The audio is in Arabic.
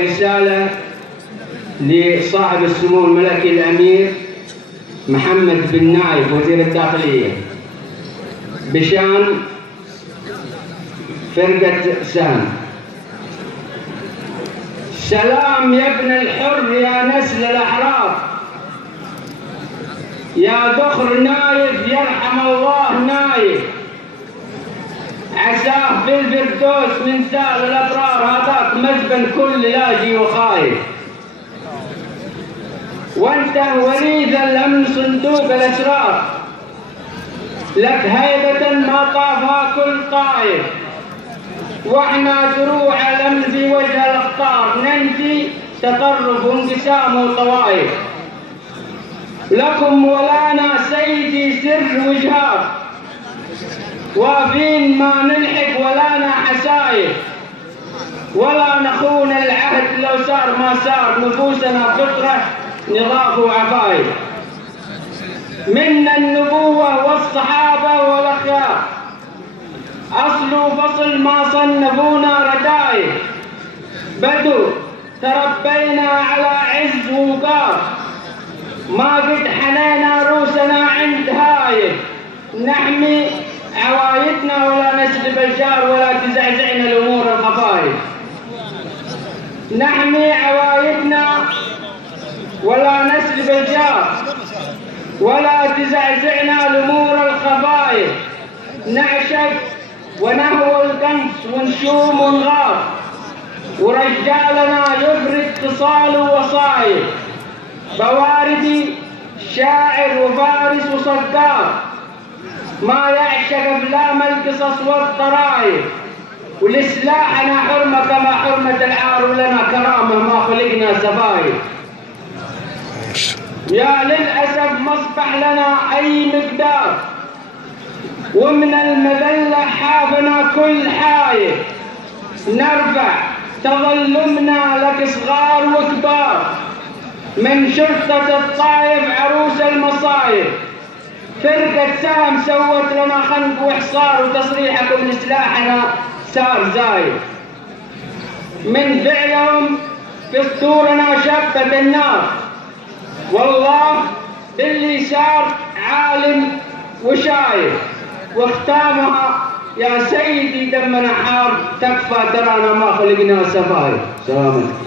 رسالة لصاحب السمو الملكي الأمير محمد بن نايف وزير الداخلية بشان فرقة سهم. سلام يا ابن الحر يا نسل الأحرار، يا ذخر نايف يرحم الله نايف، عساه في الفردوس من ثار الأبرار، هذاك مزبن كل لاجي وخايف. وانت وريث الأمن صندوق الأسرار، لك هيبة ما طافها كل طايف، واحنا دروع الأمن في وجه الأخطار، ننفي تطرف وانقسام وطوائف. لكم ولانا سيدي سر وجهار، وافين ما نلحق ولانا حسايف، ولا نخون العهد لو صار ما صار، نفوسنا فطرة نضاف وعفايف. منا النبوة والصحابة والأخيار، أصل وفصل ما صنفونا ردايف، بدو تربينا على عز ووقار، ما قد حنينا روسنا عند هايف. نحمي عوايدنا ولا نسلب الجار، ولا تزعزعنا الأمور الخفايف. نحمي عوايدنا ولا نسلب الجار، ولا تزعزعنا الأمور الخفايف. نعشق ونهوى القنص ونشوم ونغار، ورجالنا يفرد اتصال ووصايف. بواردي شاعر وفارس وصدار، ما يعشق افلام القصص والطرايف. ولسلاحنا حرمه كما حرمه العار، ولنا كرامه ما خلقنا سفايف. يا للاسف مصبح لنا اي مقدار، ومن المذله حافنا كل حايف. نرفع تظلمنا لك صغار وكبار، من شرطة الطايف عروس المصايف. فرقة سهم سوت لنا خنق وحصار، وتصريحكم لسلاحنا صار زايد. من فعلهم في سطورنا شبت النار، والله باللي صار عالم وشايف. واختامها يا سيدي دمنا حار، تكفى ترانا ما خلقنا سفايف. سلام عليكم.